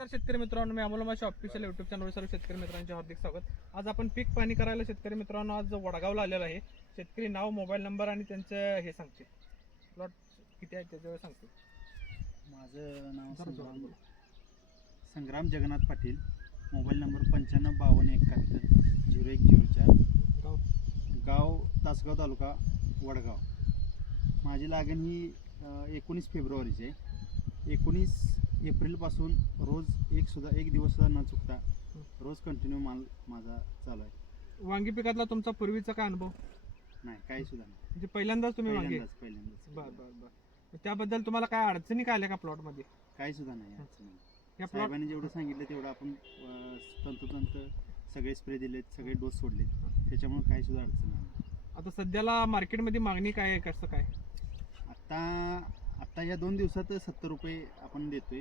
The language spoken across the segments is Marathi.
तर शेतकरी मित्रांनो मी अमोल माशी ऑफिशियल युट्यूब चॅनल सर्व शेतकरी मित्रांचे हार्दिक स्वागत. आज आपण पीक पाणी करायला शेतकरी मित्रांनो आज वडगावला आलेला आहे. शेतकरी नाव मोबाईल नंबर आणि त्यांचं हे सांगते. प्लॉट किती आहे त्याच्यावर सांगते. माझं नाव संग्राम. संग्राम जगन्नाथ पाटील. मोबाईल नंबर पंच्याण्णव बावन्न एकाहत्तर झिरो एक झिरो चार. गाव? गाव तासगाव तालुका वडगाव. माझी लागण ही एकोणीस फेब्रुवारीची आहे. एकोणीस एप्रिलपासून रोज एक सुद्धा एक दिवस सुद्धा न चुकता रोज कंटिन्यू माल माझा चालू आहे. वांगी पिकातला तुमचा पूर्वीचा काय अनुभव? नाही काही सुद्धा नाही. म्हणजे पहिल्यांदाच तुम्ही वांगी? पहिल्यांदाच पहिल्यांदाच. बर बर बर. त्याबद्दल तुम्हाला काय अडचणी काय आल्या का प्लॉटमध्ये काही सुद्धा नाही अडचण नाही. या प्लॉट साहेबांनी जेवढं सांगितलं तेवढं आपण अं, तंतोतंत सगळे स्प्रे दिलेत सगळे डोस सोडलेत. त्याच्यामुळे काही सुद्धा अडचण नाही. आता सध्याला मार्केटमध्ये मागणी काय आहे कसं काय? आता आता या दोन दिवसात सत्तर रुपये आपण देतोय.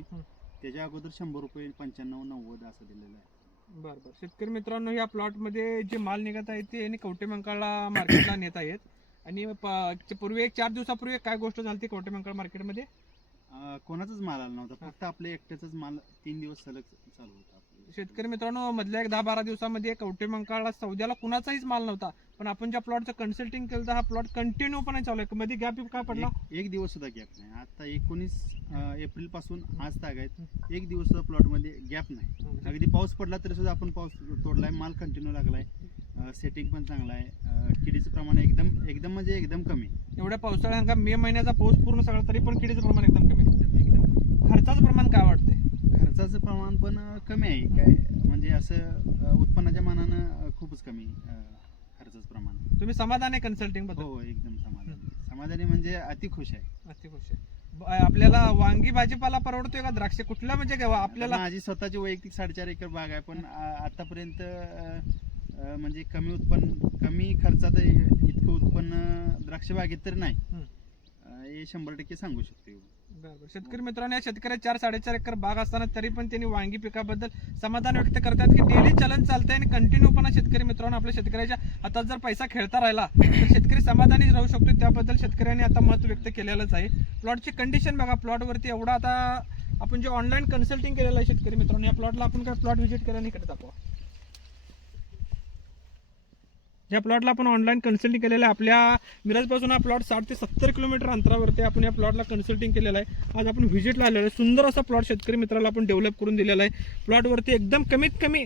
त्याच्या अगोदर शंभर रुपये पंच्याण्णव नव्वद असं दिलेलं आहे. बर बर. शेतकरी मित्रांनो या प्लॉटमध्ये जे माल निघत आहे ते यांनी कवटे मंकाळला मार्केटला नेत आहेत. आणि पूर्वी एक चार दिवसापूर्वी काय गोष्ट झाली कवटे मंकाळ मार्केटमध्ये कोणाचाच माल आला नव्हता. फक्त आपल्या एकट्याचाच माल तीन दिवस सलग चालू होता. शेतकरी मित्रांनो मधल्या एक दहा बारा दिवसामध्ये कवटे मंकाळला सौद्याला कुणाचाच माल नव्हता. पण आपण ज्या प्लॉटचं कन्सल्टिंग केलं तर हा प्लॉट कंटिन्यू पण चालू आहे. मध्ये गॅप काय पडला? एक- दिवस सुद्धा गॅप नाही. आता एकोणीस एप्रिलपासून आज ताग आहेत एक दिवस सुद्धा प्लॉटमध्ये गॅप नाही. अगदी पाऊस पडला तरी सुद्धा आपण पाऊस तोडलाय माल कंटिन्यू लागलाय. सेटिंग पण चांगला आहे किडीचं प्रमाण एकदम एकदम म्हणजे एकदम कमी. एवढ्या पावसाळ्या मे महिन्याचा पाऊस पूर्ण सगळा तरी पण किडीचं प्रमाण एकदम कमी. एकदम खर्चाचं प्रमाण काय वाटतंय? खर्चाचं प्रमाण पण कमी आहे. काय म्हणजे असं उत्पन्नाच्या मानानं खूपच कमी खर्चाचं प्रमाण. तुम्ही समाधान आहे कन्सल्टिंगबद्दल? हो एकदम समाधानी. समाधानी म्हणजे अति खुश आहे. अति खुश आहे. ब- आपल्याला वांगी भाजीपाला परवडतोय का द्राक्ष? कुठला म्हणजे काय आपल्याला माझी स्वतःची वैयक्तिक साडेचार एकर बाग आहे पण आ- आतापर्यंत अं, अं, म्हणजे कमी उत्पन्न कमी खर्चात इ- इतकं उत्पन्न द्राक्ष बागेत तर नाही. हं. अं, हे शंभर टक्के सांगू शकतो बरोबर शेतकरी मित्रांनो या शेतकऱ्या चार साडेचार एकर बाग असताना तरी पण त्यांनी वांगी पिकाबद्दल समाधान व्यक्त करतात की डेली चलन चालतंय आणि कंटिन्यू पण शेतकरी मित्रांनो आपल्या शेतकऱ्याच्या हातात जर पैसा खेळता राहिला तर शेतकरी समाधानी राहू शकतो. त्याबद्दल शेतकऱ्यांनी आता महत्त्व व्यक्त केलेलंच आहे. प्लॉटची कंडिशन बघा प्लॉटवरती एवढा आता आपण जे ऑनलाईन कन्सल्टिंग केलेलं आहे शेतकरी मित्रांनो या प्लॉटला आपण काय प्लॉट व्हिजिट करायला इकडे दाखवा. या प्लॉटला आपण ऑनलाईन कन्सल्टिंग केलेलं आहे आपल्या मिरजपासून हा प्लॉट साठ ते सत्तर किलोमीटर अंतरावरती आपण या प्लॉटला कन्सल्टिंग केलेलं आहे. आज आपण व्हिजिटला आलेलो आहे. सुंदर असा प्लॉट शेतकरी मित्राला आपण डेव्हलप करून दिलेला आहे. प्लॉटवरती एकदम कमीत कमी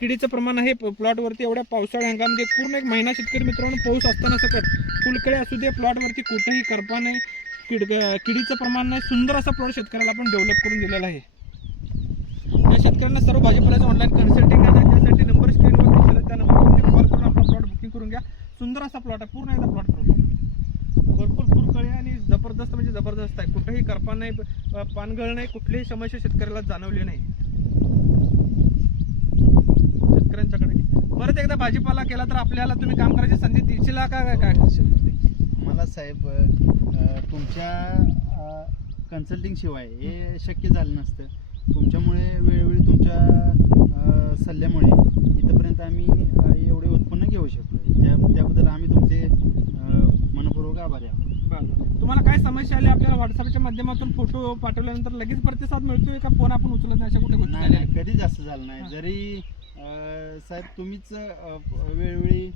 किडीचं प्रमाण आहे. प्लॉटवरती एवढ्या पावसाळ्या हंगामध्ये पूर्ण एक महिना शेतकरी मित्रांनो पाऊस असताना सकट फुलकडे असू दे प्लॉटवरती कुठेही करपा नाही. किड किडीचं प्रमाण नाही. सुंदर असा प्लॉट शेतकऱ्याला आपण डेव्हलप करून दिलेला आहे. या शेतकऱ्यांना सर्व भाजीपाल्याचं ऑनलाईन कन्सल्टिंग आहे त्यासाठी नंबर स्क्रीनवर दिसेल आहे. त्या नंबरवरती कॉल करून आपला प्लॉट बुकिंग करून घ्या सुंदर असा प्लॉट आहे पूर्ण एकदा प्लॉट करून घ्या. भरपूर फुलकळी आणि जबरदस्त आहे. कुठेही करपा नाही पानगळ नाही कुठलीही समस्या शेतकऱ्याला जाणवली नाही. शेतकऱ्यांच्याकडे. परत एकदा भाजीपाला केला तर आपल्याला तुम्ही काम करायची संधी देशील का? काय काय? हो, मला साहेब तुमच्या कन्सल्टिंग शिवाय हे शक्य झालं नसतं. तुमच्यामुळे वेळोवेळी तुमच्या सल्ल्यामुळे इथंपर्यंत आम्ही एवढे उत्पन्न घेऊ शकलो त्या त्याबद्दल आम्ही तुमचे अं, मनपूर्वक आभारी आहोत काय समस्या आली आपल्याला व्हॉट्सअपच्या माध्यमातून फोटो पाठवल्यानंतर लगेच प्रतिसाद मिळतोय का? फोन आपण उचलत नाही अशा कुठे गोष्टी नाही झाल्या? नाही कधी जास्त झालं. नाही. जरी अं, साहेब तुम्हीच अं, वेळोवेळी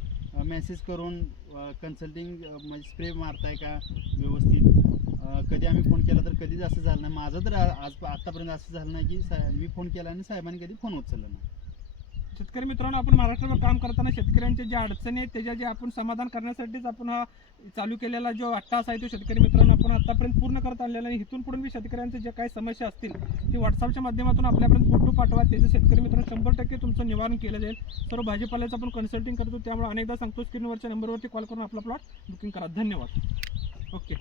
मेसेज करून कन्सल्टिंग म्हणजे स्प्रे मारताय का व्यवस्थित? अं, कधी आम्ही फोन केला तर कधीच असं झालं नाही. माझं तर आ- आज आतापर्यंत असं झालं नाही की साहेब मी फोन केला आणि साहेबांनी कधी फोन उचलला नाही. शेतकरी मित्रांनो आपण महाराष्ट्रावर काम करताना शेतकऱ्यांच्या ज्या अडचणी आहेत त्याच्या जे आपण समाधान करण्यासाठीच आपण हा चालू केलेला जो अट्टास आहे तो शेतकरी मित्रांनो आपण आतापर्यंत पूर्ण करत आणलेला आहे इथून पुढे बी शेतकऱ्यांच्या ज्या काही समस्या असतील ती व्हॉट्सअपच्या माध्यमातून आपल्यापर्यंत फोटो पाठवा. त्याचं शेतकरी मित्रांनो शंभर टक्के तुमचं निवारण केलं जाईल. सर्व भाजीपाल्याचं आपण कन्सल्टिंग करतो त्यामुळे अनेकदा सांगतो स्क्रीनवरच्या नंबरवरती कॉल करून आपला प्लॉट बुकिंग करा. धन्यवाद. ओके